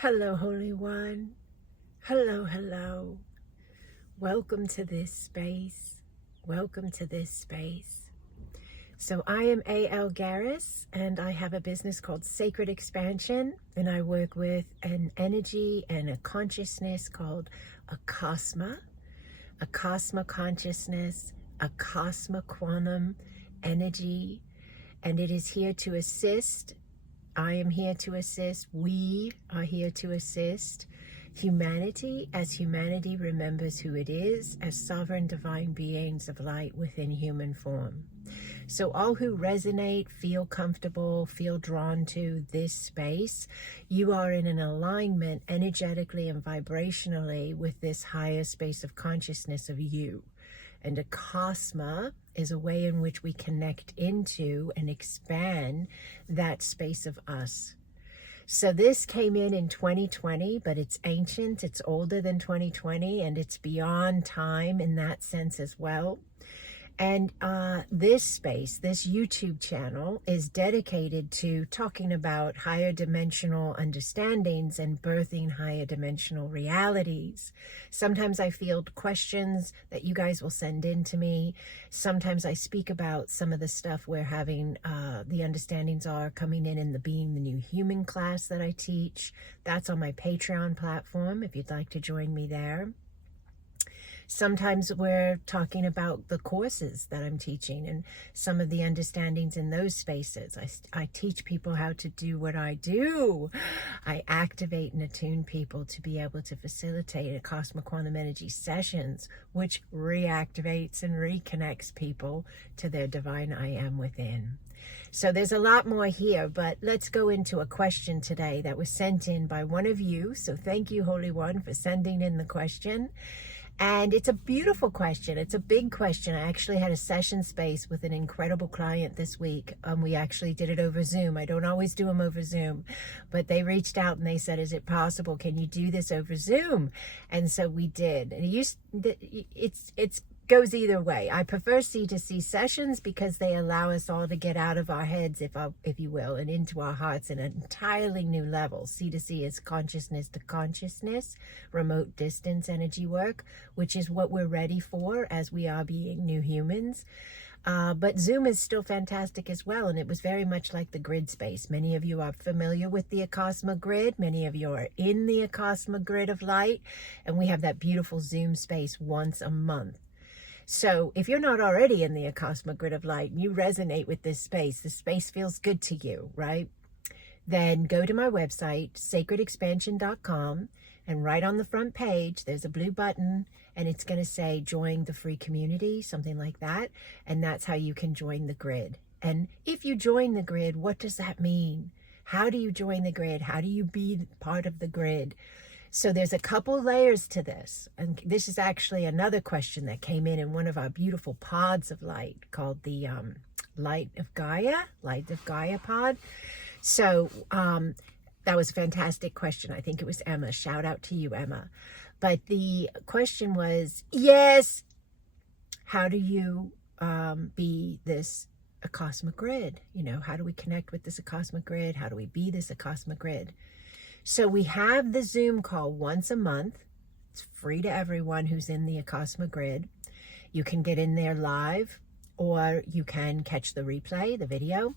Hello, Holy One. Hello, hello. Welcome to this space. Welcome to this space. So I am A.L. Garris, and I have a business called Sacred Expansion, and I work with an energy and a consciousness called Acasma, Acasma consciousness, Acasma quantum energy, and it is here to assist. I am here to assist. We are here to assist humanity as humanity remembers who it is as sovereign divine beings of light within human form. So all who resonate, feel comfortable, feel drawn to this space, you are in an alignment energetically and vibrationally with this higher space of consciousness of you. And Acasma is a way in which we connect into and expand that space of us. So this came in 2020, but it's ancient, it's older than 2020, and it's beyond time in that sense as well. And this space, this YouTube channel, is dedicated to talking about higher dimensional understandings and birthing higher dimensional realities. Sometimes I field questions that you guys will send in to me. Sometimes I speak about some of the stuff we're having, the understandings are coming in the Being the New Human class that I teach. That's on my Patreon platform if you'd like to join me there. Sometimes we're talking about the courses that I'm teaching and some of the understandings in those spaces. I teach people how to do what I do. I activate and attune people to be able to facilitate Acasma quantum energy sessions, which reactivates and reconnects people to their divine I am within. So there's a lot more here, but let's go into a question today that was sent in by one of you. So thank you, Holy One, for sending in the question. And it's a beautiful question. It's a big question. I actually had a session space with an incredible client this week. We actually did it over Zoom. I don't always do them over Zoom, but they reached out and they said, is it possible? Can you do this over Zoom? And so we did. And it's goes either way. I prefer C2C sessions because they allow us all to get out of our heads, if you will, and into our hearts in an entirely new level. C2C is consciousness to consciousness, remote distance energy work, which is what we're ready for as we are being new humans. But Zoom is still fantastic as well, and it was very much like the grid space. Many of you are familiar with the Acasma grid. Many of you are in the Acasma grid of light, and we have that beautiful Zoom space once a month. So if you're not already in the Acasma grid of light and you resonate with this space, the space feels good to you, right? Then go to my website, sacredexpansion.com, and right on the front page, there's a blue button, and it's going to say join the free community, something like that. And that's how you can join the grid. And if you join the grid, what does that mean? How do you join the grid? How do you be part of the grid? So there's a couple layers to this. And this is actually another question that came in one of our beautiful pods of light called the Light of Gaia pod. So that was a fantastic question. I think it was Emma. Shout out to you, Emma. But the question was, yes, how do you be this Acasma grid? You know, how do we connect with this Acasma grid? How do we be this Acasma grid? So we have the Zoom call once a month. It's free to everyone who's in the Acasma grid. You can get in there live, or you can catch the replay, the video.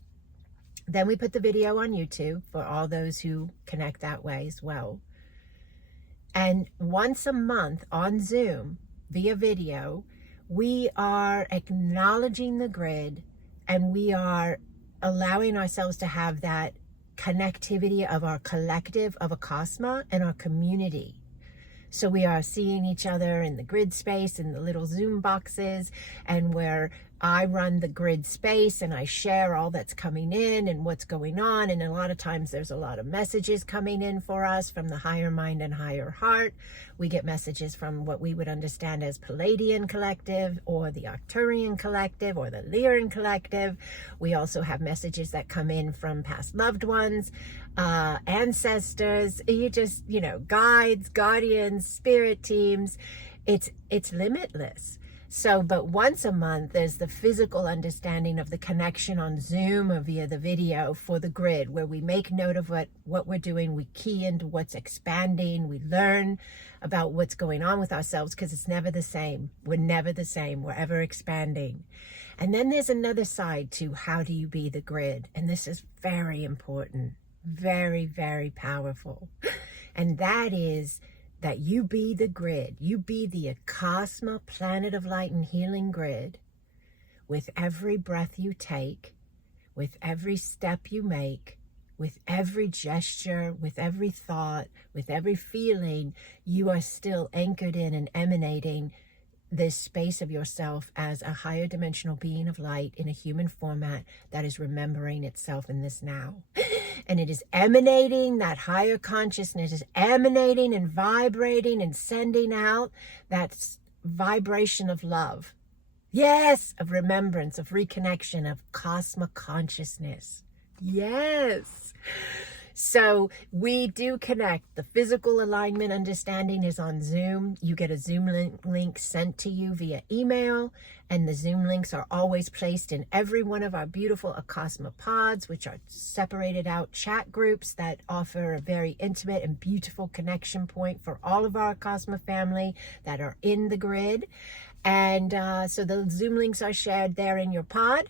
Then we put the video on YouTube for all those who connect that way as well. And once a month on Zoom via video, we are acknowledging the grid, and we are allowing ourselves to have that connectivity of our collective of Acasma and our community. So we are seeing each other in the grid space, in the little Zoom boxes, and where I run the grid space and I share all that's coming in and what's going on. And a lot of times there's a lot of messages coming in for us from the higher mind and higher heart. We get messages from what we would understand as PLEIADIAN collective, or the ARCTURIAN collective, or the Lyran collective. We also have messages that come in from past loved ones, ancestors, guides, guardians, spirit teams. It's limitless. So, but once a month, there's the physical understanding of the connection on Zoom or via the video for the grid, where we make note of what we're doing. We key into what's expanding. We learn about what's going on with ourselves, because it's never the same. We're never the same. We're ever expanding. And then there's another side to how do you be the grid? And this is very important, very, very powerful. And that is that you be the grid. You be the Acasma planet of light and healing grid with every breath you take, with every step you make, with every gesture, with every thought, with every feeling. You are still anchored in and emanating this space of yourself as a higher dimensional being of light in a human format that is remembering itself in this now. And it is emanating, that higher consciousness is emanating and vibrating and sending out that vibration of love. Yes, of remembrance, of reconnection, of cosmic consciousness. Yes. So we do connect. The physical alignment understanding is on Zoom. You get a Zoom link sent to you via email, and the Zoom links are always placed in every one of our beautiful Acasma pods, which are separated out chat groups that offer a very intimate and beautiful connection point for all of our Acasma family that are in the grid. And so the Zoom links are shared there in your pod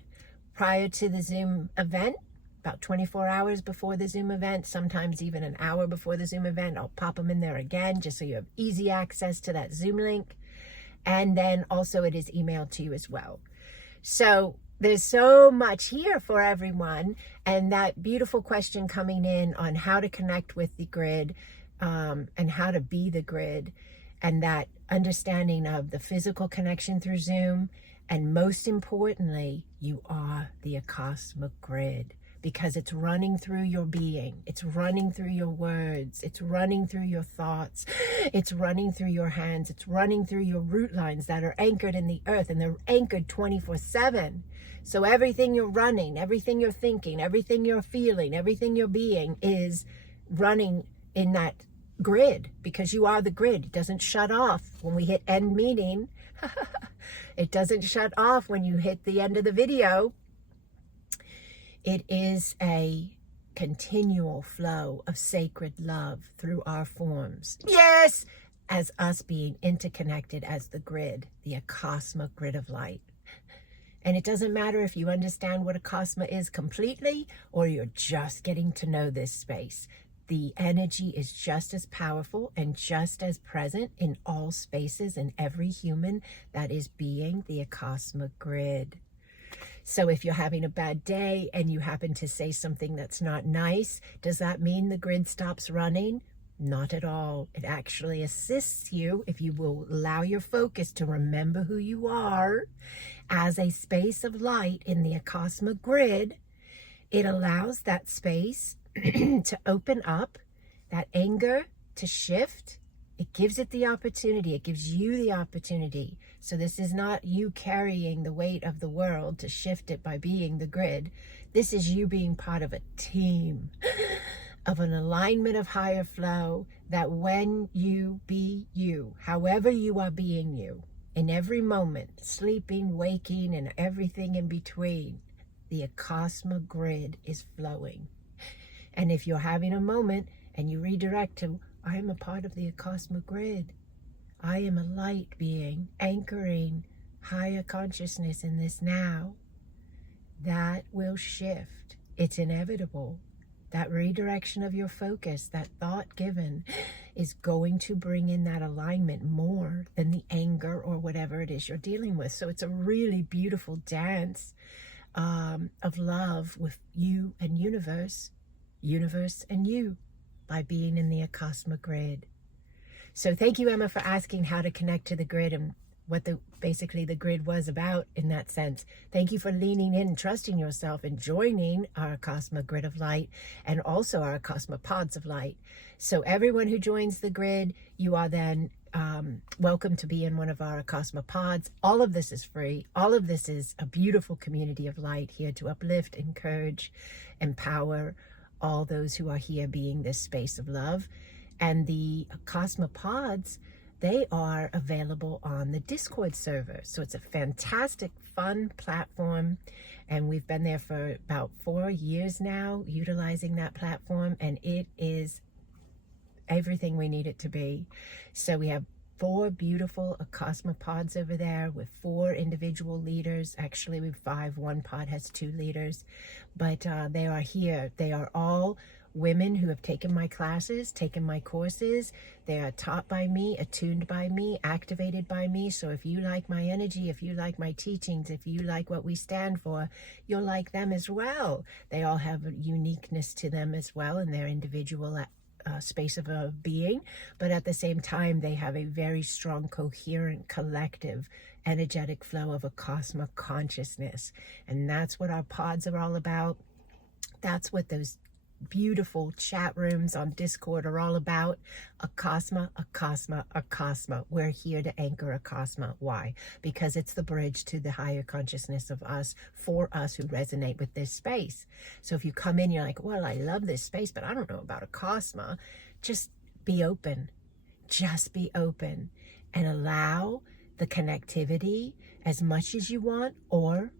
prior to the Zoom event. About 24 hours before the Zoom event, sometimes even an hour before the Zoom event. I'll pop them in there again, just so you have easy access to that Zoom link. And then also it is emailed to you as well. So there's so much here for everyone. And that beautiful question coming in on how to connect with the grid and how to be the grid, and that understanding of the physical connection through Zoom. And most importantly, you are the Acasma grid, because it's running through your being. It's running through your words. It's running through your thoughts. It's running through your hands. It's running through your root lines that are anchored in the earth, and they're anchored 24/7. So everything you're running, everything you're thinking, everything you're feeling, everything you're being is running in that grid, because you are the grid. It doesn't shut off when we hit end meeting. It doesn't shut off when you hit the end of the video. It is a continual flow of sacred love through our forms. Yes! As us being interconnected as the grid, the Acasma grid of light. And it doesn't matter if you understand what Acasma is completely, or you're just getting to know this space. The energy is just as powerful and just as present in all spaces and every human that is being the Acasma grid. So if you're having a bad day and you happen to say something that's not nice, does that mean the grid stops running? Not at all. It actually assists you, if you will allow your focus to remember who you are as a space of light in the Acasma grid. It allows that space to open up, that anger to shift. It gives it the opportunity. It gives you the opportunity. So this is not you carrying the weight of the world to shift it by being the grid. This is you being part of a team, of an alignment of higher flow, that when you be you, however you are being you, in every moment, sleeping, waking, and everything in between, the Acasma grid is flowing. And if you're having a moment and you redirect to, I am a part of the Acasma grid. I am a light being anchoring higher consciousness in this now. That will shift. It's inevitable. That redirection of your focus, that thought given, is going to bring in that alignment more than the anger or whatever it is you're dealing with. So it's a really beautiful dance of love with you and universe and you, by being in the Acasma grid. So thank you, Emma, for asking how to connect to the grid and what basically the grid was about in that sense. Thank you for leaning in and trusting yourself and joining our Acasma grid of light, and also our Acasma pods of light. So everyone who joins the grid, you are then welcome to be in one of our Acasma pods. All of this is free. All of this is a beautiful community of light here to uplift, encourage, empower all those who are here being this space of love. And the Acasma pods they are available on the Discord server. So it's a fantastic, fun platform. And we've been there for about 4 years now, utilizing that platform. And it is everything we need it to be. So we have 4 beautiful Acasma pods over there with 4 individual leaders. Actually, we have 5. One pod has 2 leaders. But they are here. They are all women who have taken my classes, taken my courses. They are taught by me, attuned by me, activated by me. So if you like my energy, if you like my teachings, if you like what we stand for, you'll like them as well. They all have a uniqueness to them as well in their individual space of a being, but at the same time they have a very strong, coherent, collective energetic flow of a Acasma consciousness. And that's what our pods are all about. That's what those beautiful chat rooms on Discord are all about. Acasma, Acasma, Acasma. We're here to anchor Acasma. Why? Because it's the bridge to the higher consciousness of us, for us who resonate with this space. So if you come in, you're like, well, I love this space, but I don't know about Acasma. Just be open. Just be open and allow the connectivity as much as you want, or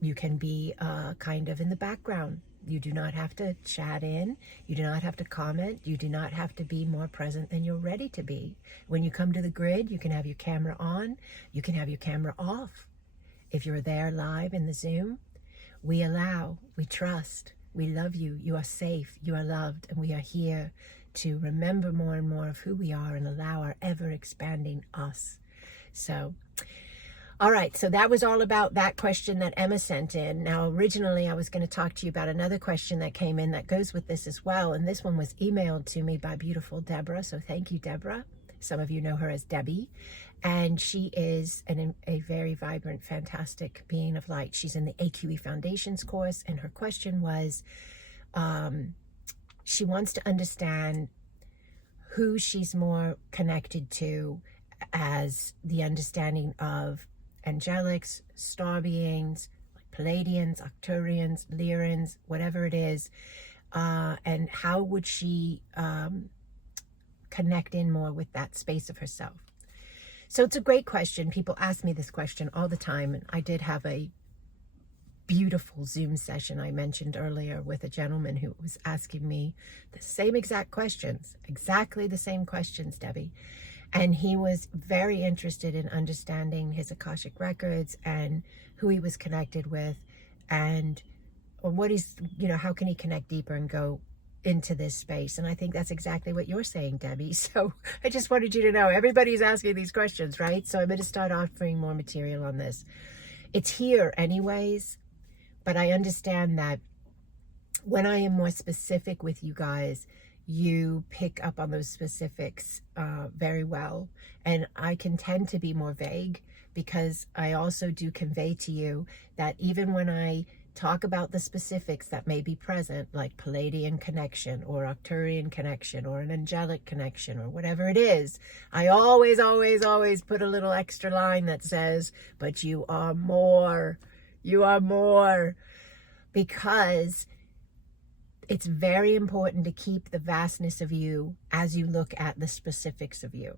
you can be kind of in the background. You do not have to chat in. You do not have to comment. You do not have to be more present than you're ready to be. When you come to the grid, you can have your camera on. You can have your camera off. If you're there live in the Zoom, we allow, we trust, we love you. You are safe. You are loved. And we are here to remember more and more of who we are and allow our ever expanding us. So, all right, so that was all about that question that Emma sent in. Now, originally, I was going to talk to you about another question that came in that goes with this as well. And this one was emailed to me by beautiful Deborah. So thank you, Deborah. Some of you know her as Debbie. And she is a very vibrant, fantastic being of light. She's in the AQE Foundations course. And her question was, she wants to understand who she's more connected to as the understanding of angelics, star beings, like Pleiadians, Arcturians, Lyrians, whatever it is, and how would she connect in more with that space of herself? So it's a great question. People ask me this question all the time, and I did have a beautiful Zoom session I mentioned earlier with a gentleman who was asking me the same exact questions, exactly the same questions, Debbie. And he was very interested in understanding his Akashic records and who he was connected with, and or what he's, how can he connect deeper and go into this space. And I think that's exactly what you're saying, Debbie. So I just wanted you to know, everybody's asking these questions, right? So I'm going to start offering more material on this. It's here anyways, but I understand that when I am more specific with you guys, you pick up on those specifics very well. And I can tend to be more vague because I also do convey to you that even when I talk about the specifics that may be present, like Pleiadian connection or Arcturian connection or an angelic connection or whatever it is, I always, always, always put a little extra line that says, but you are more. You are more. Because it's very important to keep the vastness of you as you look at the specifics of you.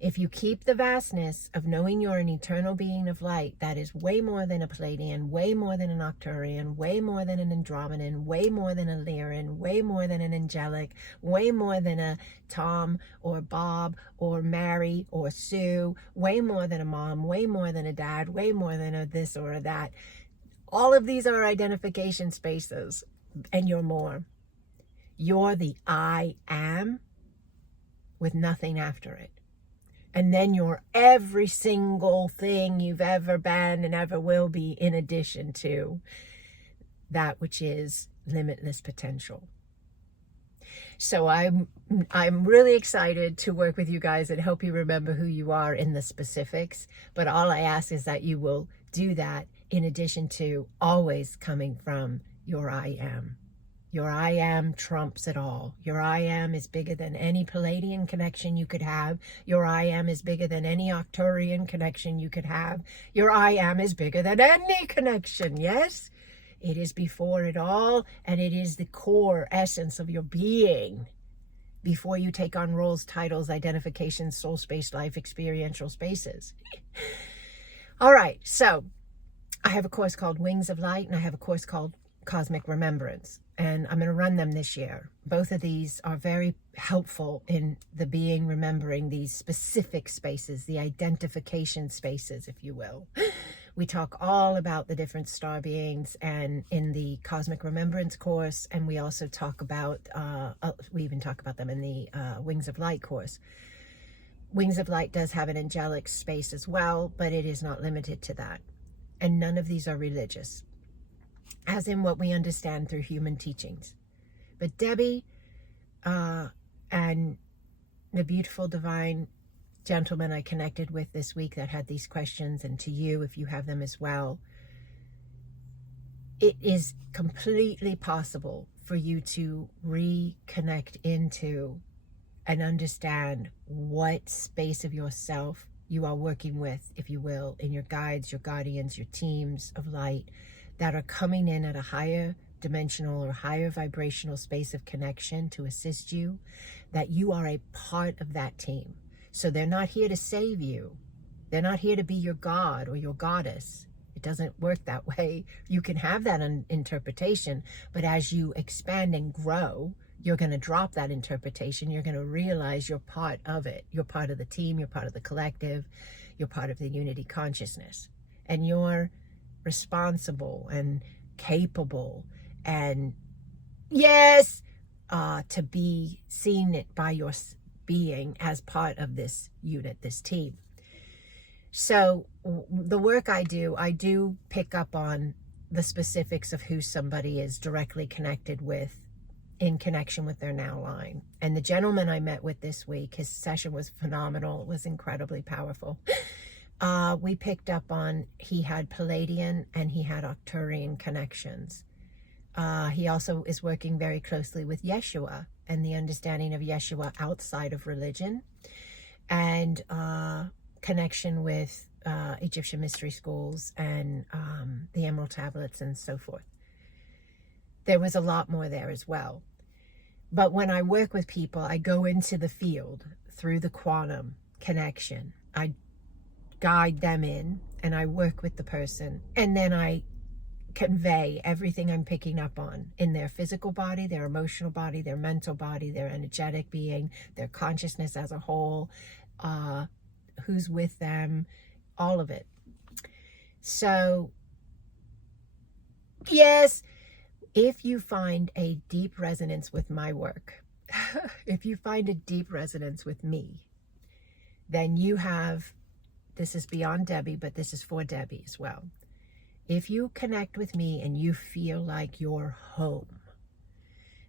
If you keep the vastness of knowing you're an eternal being of light, that is way more than a Pleiadian, way more than an Arcturian, way more than an Andromedan, way more than a Lyran, way more than an angelic, way more than a Tom or Bob or Mary or Sue, way more than a mom, way more than a dad, way more than a this or a that. All of these are identification spaces. And you're more. You're the I am with nothing after it. And then you're every single thing you've ever been and ever will be, in addition to that which is limitless potential. So I'm really excited to work with you guys and help you remember who you are in the specifics. But all I ask is that you will do that in addition to always coming from your I am. Your I am trumps it all. Your I am is bigger than any Pleiadian connection you could have. Your I am is bigger than any Arcturian connection you could have. Your I am is bigger than any connection, yes? It is before it all, and it is the core essence of your being. before you take on roles, titles, identifications, soul space, life, experiential spaces. All right, so I have a course called Wings of Light, and I have a course called Cosmic Remembrance, and I'm going to run them this year. Both of these are very helpful in the being remembering these specific spaces, the identification spaces, if you will. We talk all about the different star beings and in the Cosmic Remembrance course, and we also talk about, we even talk about them in the Wings of Light course. Wings of Light does have an angelic space as well, but it is not limited to that. And none of these are religious, as in what we understand through human teachings. But Debbie and the beautiful divine gentleman I connected with this week that had these questions, and to you if you have them as well, it is completely possible for you to reconnect into and understand what space of yourself you are working with, if you will, in your guides, your guardians, your teams of light that are coming in at a higher dimensional or higher vibrational space of connection to assist you, that you are a part of that team. So they're not here to save you. They're not here to be your god or your goddess. It doesn't work that way. You can have that interpretation, but as you expand and grow, you're going to drop that interpretation. You're going to realize you're part of it. You're part of the team. You're part of the collective. You're part of the unity consciousness. And you're responsible and capable and, yes, to be seen it by your being as part of this unit, this team. So the work I do pick up on the specifics of who somebody is directly connected with, in connection with their now line. And the gentleman I met with this week, his session was phenomenal. It was incredibly powerful. We picked up on, he had Pleiadian and he had Arcturian connections. He also is working very closely with Yeshua and the understanding of Yeshua outside of religion, and connection with Egyptian mystery schools and the Emerald Tablets and so forth. There was a lot more there as well. But when I work with people, I go into the field through the quantum connection. I guide them in and I work with the person, and then I convey everything I'm picking up on in their physical body, their emotional body, their mental body, their energetic being, their consciousness as a whole, who's with them, all of it. So, yes, if you find a deep resonance with my work, if you find a deep resonance with me, then you have, this is beyond Debbie, but this is for Debbie as well. If you connect with me and you feel like you're home,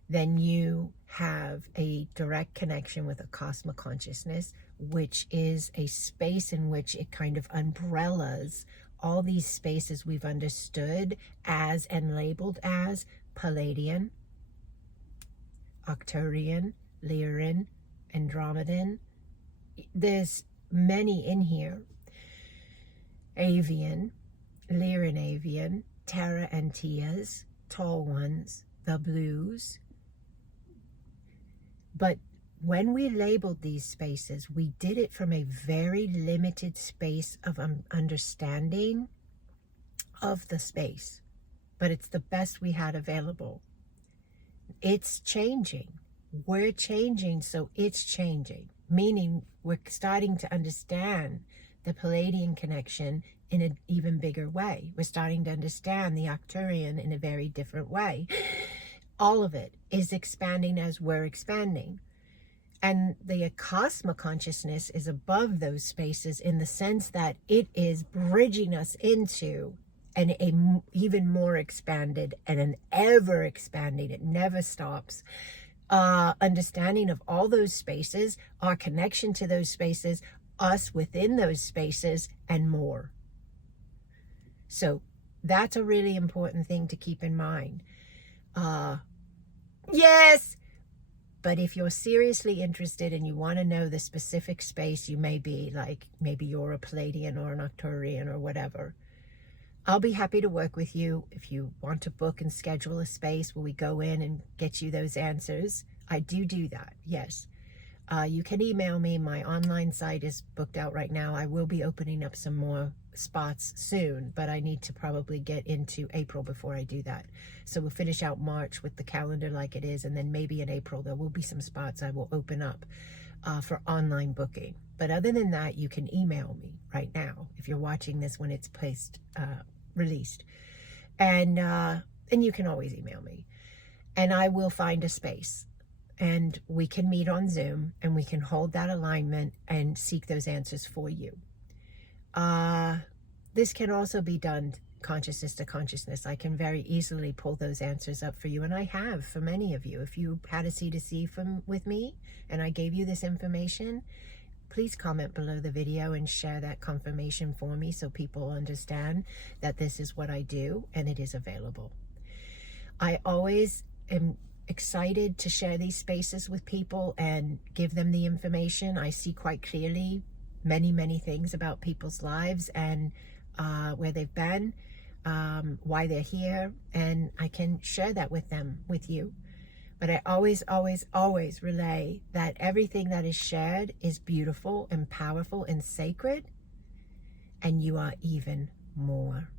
then you have a direct connection with a Acasma consciousness, which is a space in which it kind of umbrellas all these spaces we've understood as and labeled as Pleiadian, Arcturian, Lyran, Andromedan. There's many in here. Avian, Lyran Avian, Terra Antias, Tall Ones, the Blues. But when we labeled these spaces, we did it from a very limited space of understanding of the space. But it's the best we had available. It's changing. We're changing, so it's changing. Meaning we're starting to understand the Pleiadian connection in an even bigger way. We're starting to understand the Arcturian in a very different way. All of it is expanding as we're expanding. And the Acasma consciousness is above those spaces in the sense that it is bridging us into an even more expanded and an ever expanding, it never stops, understanding of all those spaces, our connection to those spaces, us within those spaces, and more. So that's a really important thing to keep in mind. Yes! But if you're seriously interested and you want to know the specific space you may be, like maybe you're a Pleiadian or an Arcturian or whatever, I'll be happy to work with you. If you want to book and schedule a space where we go in and get you those answers, I do that, yes. You can email me. My online site is booked out right now. I will be opening up some more spots soon, but I need to probably get into April before I do that. So we'll finish out March with the calendar like it is, and then maybe in April there will be some spots I will open up for online booking. But other than that, you can email me right now if you're watching this when it's released. And you can always email me. And I will find a space. And we can meet on Zoom, and we can hold that alignment and seek those answers for you. This can also be done consciousness to consciousness. I can very easily pull those answers up for you, and I have for many of you. If you had a C2C with me and I gave you this information, please comment below the video and share that confirmation for me so people understand that this is what I do and it is available. I always am excited to share these spaces with people and give them the information. I see quite clearly many things about people's lives and where they've been, why they're here, and I can share that with them, with you. But I always relay that everything that is shared is beautiful and powerful and sacred, and you are even more.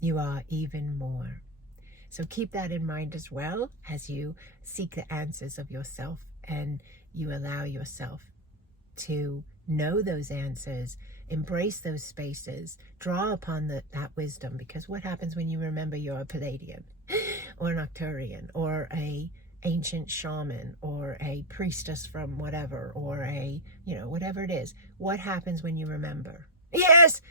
You are even more. So keep that in mind as well as you seek the answers of yourself and you allow yourself to know those answers, embrace those spaces, draw upon that wisdom. Because what happens when you remember you're a Pleiadian or an Arcturian or a ancient shaman or a priestess from whatever, or a, whatever it is? What happens when you remember? Yes!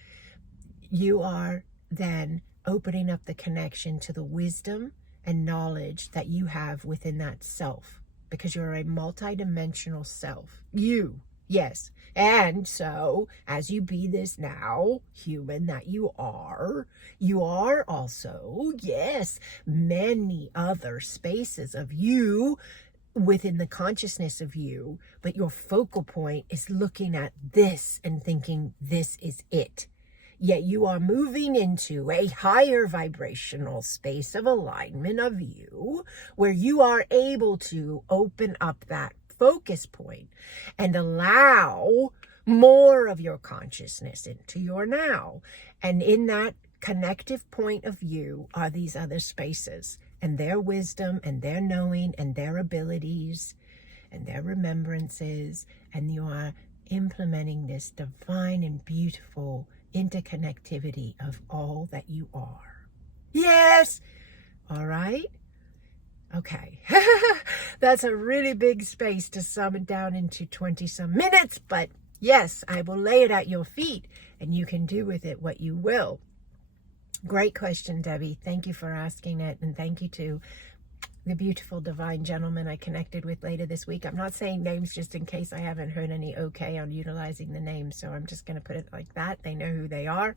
You are then opening up the connection to the wisdom and knowledge that you have within that self, because you're a multidimensional self. Yes. And so, as you be this now human that you are also, yes, many other spaces of you within the consciousness of you, but your focal point is looking at this and thinking this is it. Yet you are moving into a higher vibrational space of alignment of you, where you are able to open up that focus point and allow more of your consciousness into your now. And in that connective point of view are these other spaces, and their wisdom and their knowing and their abilities and their remembrances, and you are implementing this divine and beautiful interconnectivity of all that you are. Yes! All right? Okay. That's a really big space to sum it down into 20-some minutes, but yes, I will lay it at your feet, and you can do with it what you will. Great question, Debbie. Thank you for asking it, and thank you to the beautiful divine gentleman I connected with later this week. I'm not saying names just in case I haven't heard any okay on utilizing the names, so I'm just going to put it like that. They know who they are.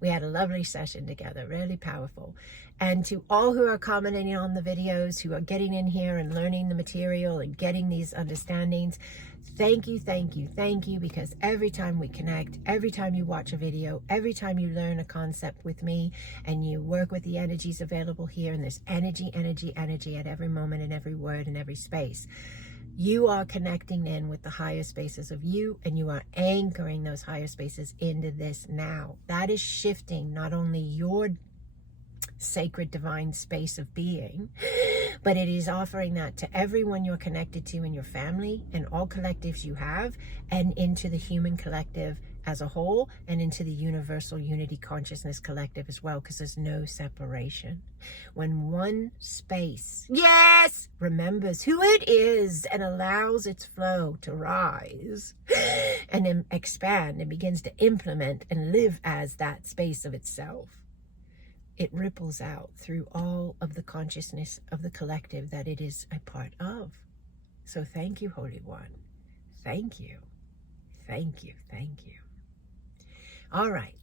We had a lovely session together, really powerful. And to all who are commenting on the videos, who are getting in here and learning the material and getting these understandings, thank you, because every time we connect, every time you watch a video, every time you learn a concept with me and you work with the energies available here, and there's energy at every moment and every word and every space, you are connecting in with the higher spaces of you, and you are anchoring those higher spaces into this now. That is shifting not only your sacred divine space of being, but it is offering that to everyone you're connected to in your family and all collectives you have, and into the human collective as a whole, and into the universal unity consciousness collective as well, because there's no separation. When one space, yes, remembers who it is and allows its flow to rise and then expand and begins to implement and live as that space of itself, it ripples out through all of the consciousness of the collective that it is a part of. So thank you, Holy One. Thank you. Thank you. Thank you. All right.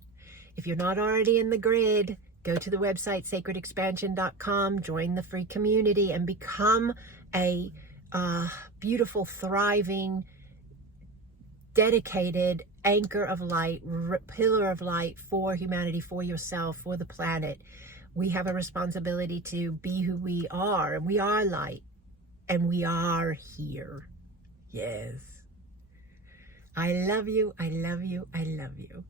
If you're not already in the grid, go to the website, sacredexpansion.com, join the free community, and become a beautiful, thriving, dedicated anchor of light, pillar of light for humanity, for yourself, for the planet, We have a responsibility to be who we are, and we are light, and we are here. Yes. I love you. I love you. I love you.